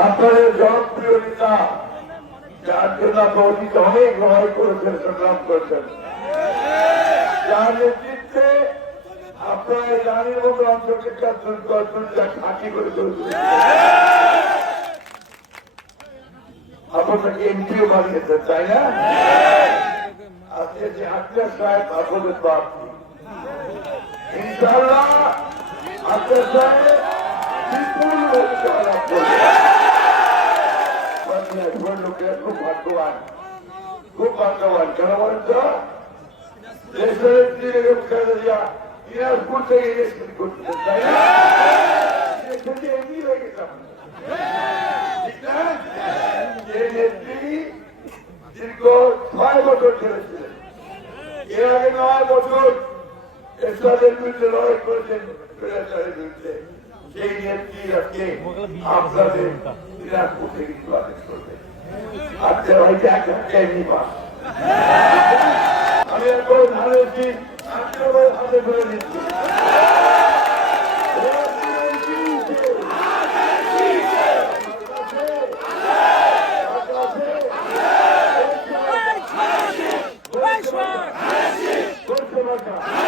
আপনাদের জনপ্রিয় নেতা যার জন্য অতীতে অনেক লড়াই করেছেন সংগ্রাম করেছেন। যার নেতৃত্বে আপনারা এই রানীর মতো অঞ্চলকে খাঁটি করে তুলেছেন আপনাকে এমপিও বানিয়েছেন, তাই না? আজকে যে আক্তার সাহেব আপনাদের প্রার্থী ইনশাল্লাহ আক্তার সাহেব বিপুল ইলেকশন দিয়ে এমনি হয়ে গেছে আপনার। ঠিক না যে নেত্রী দীর্ঘ ছয় বছর ছেড়েছিলেন এর আগে নয় বছর এরশাদের বিরুদ্ধে লড়াই করেছেন ফেরাচারের বিরুদ্ধে সেই নেত্রী আজকে আপনাদের দিনাজপুর থেকে নির্বাচন করবে Hajawahi akatokea mimba. Aliyekuwa hawezi akawa hawezi. Thank you.